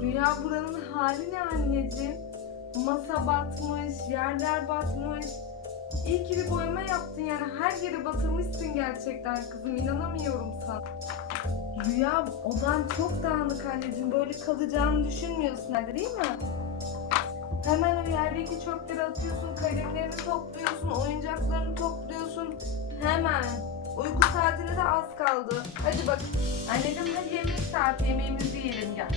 Rüya buranın hali ne anneciğim? Masa batmış, yerler batmış. İyi ki bir boyama yaptın yani her yere batırmışsın gerçekten kızım inanamıyorum sana. Rüya odan çok dağınık anneciğim böyle kalacağını düşünmüyorsun herhalde değil mi? Hemen o yerdeki çöpleri atıyorsun, kalemlerini topluyorsun, oyuncaklarını topluyorsun. Hemen. Uyku saatine de az kaldı. Hadi bak. Anneciğim hadi yemek saati yemeğimizi yiyelim gel.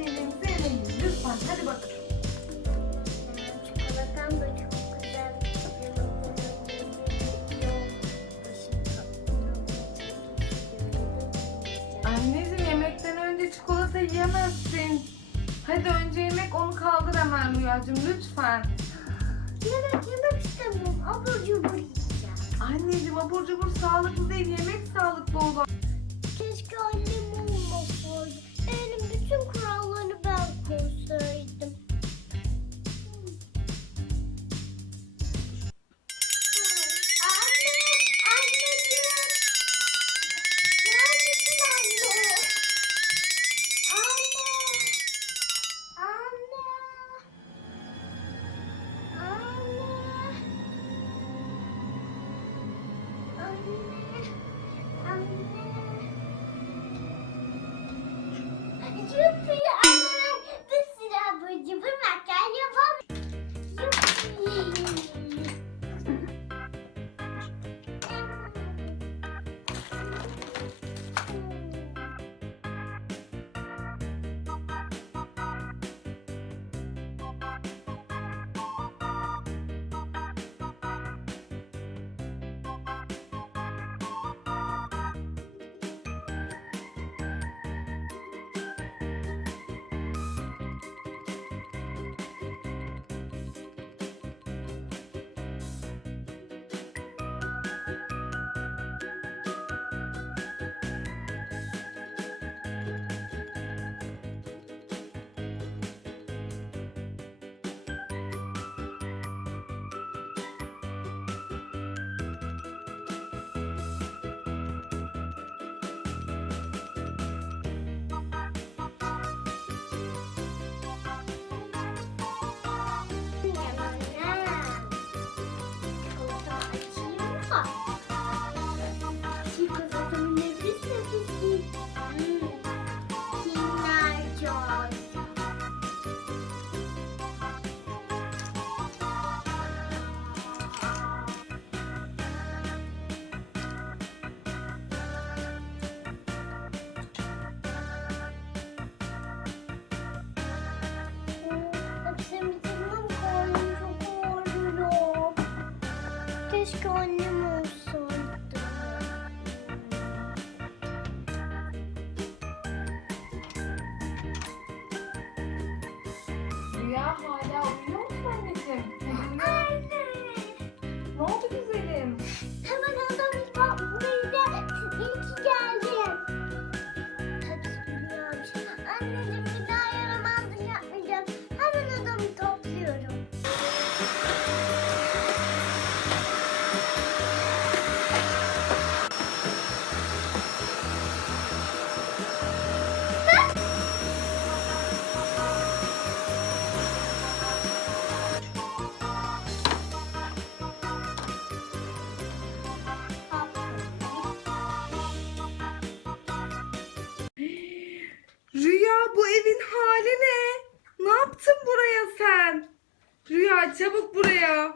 Yemeğimizi yemeyiz. Lütfen hadi bak. Çikolatam da çok güzel. Anneciğim yemekten önce çikolata yiyemezsin. Hadi önce yemek onu kaldır hemen Rüyacığım lütfen. Yemek yemek istemiyorum. Abur cubur yiyeceğim. Anneciğim abur cubur sağlıklı değil. Yemek sağlıklı olan. Keşke annem あ。Aa, biliyor musun anneciğim? Anne. Ne oldu güzelim? bu evin hali ne? Ne yaptın buraya sen? Rüya çabuk buraya.